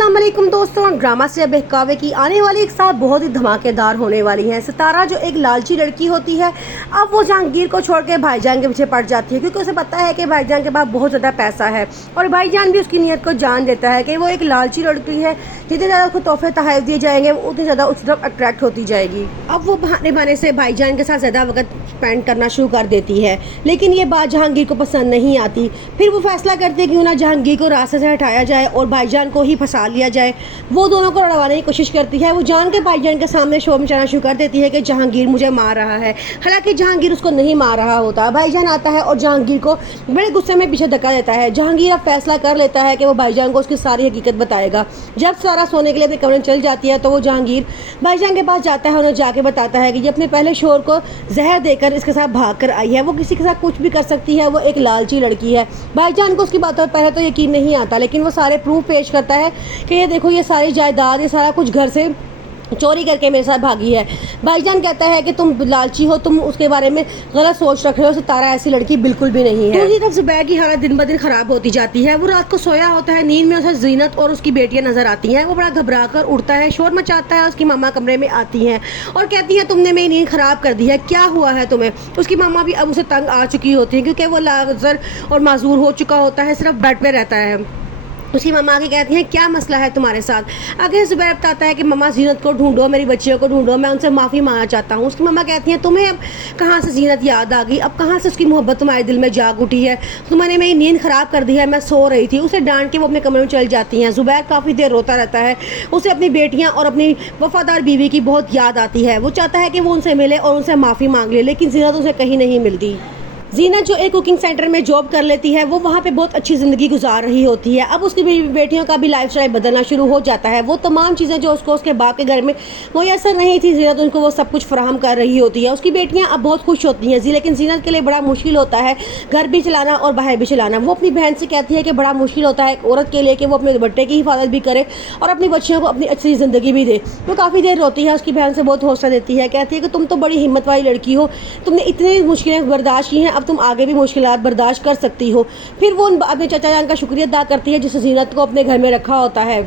अस्सलाम वालेकुम दोस्तों, ड्रामा से बहकावे की आने वाली एक साथ बहुत ही धमाकेदार होने वाली है। सितारा जो एक लालची लड़की होती है, अब वो जहांगीर को छोड़ के भाईजान के पीछे पड़ जाती है, क्योंकि उसे पता है कि भाईजान के पास बहुत ज़्यादा पैसा है और भाईजान भी उसकी नीयत को जान देता है कि वो एक लालची लड़की है। जितने ज़्यादा उसको तोहफे तहफ़ दिए जाएंगे वो उतनी ज़्यादा उस तरफ अट्रैक्ट होती जाएगी। अब वो बहाने बहाने से भाईजान के साथ ज़्यादा वक्त स्पेंड करना शुरू कर देती है, लेकिन ये बात जहांगीर को पसंद नहीं आती। फिर वो फैसला करती है कि ना जहांगीर को रास्ते से हटाया जाए और भाईजान को ही फंसा लिया जाए। वो दोनों को लड़वाने की कोशिश करती है। वो जान के भाईजान के सामने शोर मचाना शुरू कर देती है कि जहांगीर मुझे मार रहा है, हालांकि जहांगीर उसको नहीं मार रहा होता। भाईजान आता है और जहांगीर को बड़े गुस्से में पीछे धक्का देता है। जहांगीर अब फैसला कर लेता है कि वो भाईजान को उसकी सारी हकीकत बताएगा। जब सारा सोने के लिए अपने कमरे में चल जाती है तो वो जहांगीर भाईजान के पास जाता है, उन्हें जाके बताता है कि ये अपने पहले शोर को जहर देकर इसके साथ भाग कर आई है। वो किसी के साथ कुछ भी कर सकती है, वो एक लालची लड़की है। भाईजान को उसकी बातों पर पहले तो यकीन नहीं आता, लेकिन वो सारे प्रूफ पेश करता है कि ये देखो, ये सारी जायदाद, ये सारा कुछ घर से चोरी करके मेरे साथ भागी है। भाईजान कहता है कि तुम लालची हो, तुम उसके बारे में गलत सोच रख रहे हो, सितारा ऐसी लड़की बिल्कुल भी नहीं है। दूसरी तरफ ज़ुबैर की हालत दिन ब दिन खराब होती जाती है। वो रात को सोया होता है, नींद में उसे जीनत और उसकी बेटियां नजर आती हैं। वो बड़ा घबरा कर उठता है, शोर मचाता है। उसकी मामा कमरे में आती हैं और कहती हैं तुमने मेरी नींद खराब कर दी है, क्या हुआ है तुम्हें। उसकी मामा भी अब उसे तंग आ चुकी होती है, क्योंकि वो लाजर और माजूर हो चुका होता है, सिर्फ बेड पे रहता है। उसकी मम्मा आके कहती हैं क्या मसला है तुम्हारे साथ। आगे ज़ुबैर बताता है कि मम्मा जीनत को ढूंढो, मेरी बच्चियों को ढूंढो, मैं उनसे माफ़ी मांगना चाहता हूँ। उसकी मम्मा कहती हैं तुम्हें अब कहाँ से जीनत याद आ गई, अब कहाँ से उसकी मोहब्बत तुम्हारे दिल में जाग उठी है, तुमने मेरी नींद ख़राब कर दी है, मैं सो रही थी। उसे डांट के वो अपने कमरे में चल जाती हैं। ज़ुबैर काफ़ी देर रोता रहता है। उसे अपनी बेटियाँ और अपनी वफादार बीवी की बहुत याद आती है। वो चाहता है कि वो उनसे मिले और उनसे माफ़ी मांग ले, लेकिन जीनत उसे कहीं नहीं मिलती। जीनत जो एक कुकिंग सेंटर में जॉब कर लेती है, वो वहाँ पे बहुत अच्छी ज़िंदगी गुजार रही होती है। अब उसकी बेटियों का भी लाइफस्टाइल बदलना शुरू हो जाता है। वो तमाम चीज़ें जो उसको उसके बाप के घर में मुयसर नहीं थी, जीनत उनको वो सब कुछ फराहम कर रही होती है। उसकी बेटियाँ अब बहुत खुश होती हैं, लेकिन जीनत के लिए बड़ा मुश्किल होता है घर भी चलाना और बाहर भी चलाना। वो अपनी बहन से कहती है कि बड़ा मुश्किल होता है एक औरत के लिए कि वो अपने दुपट्टे की हिफाजत भी करे और अपनी बच्चियों को अपनी अच्छी ज़िंदगी भी दे। वो काफ़ी देर रोती है, उसकी बहन से बहुत हौसला देती है, कहती है कि तुम तो बड़ी हिम्मत वाली लड़की हो, तुमने इतनी मुश्किलें बर्दाश्त की हैं, अब तुम आगे भी मुश्किल बर्दाश्त कर सकती हो। फिर वो अपने चाचा जान का शुक्रिया अदा करती है जिस जीनत को अपने घर में रखा होता है।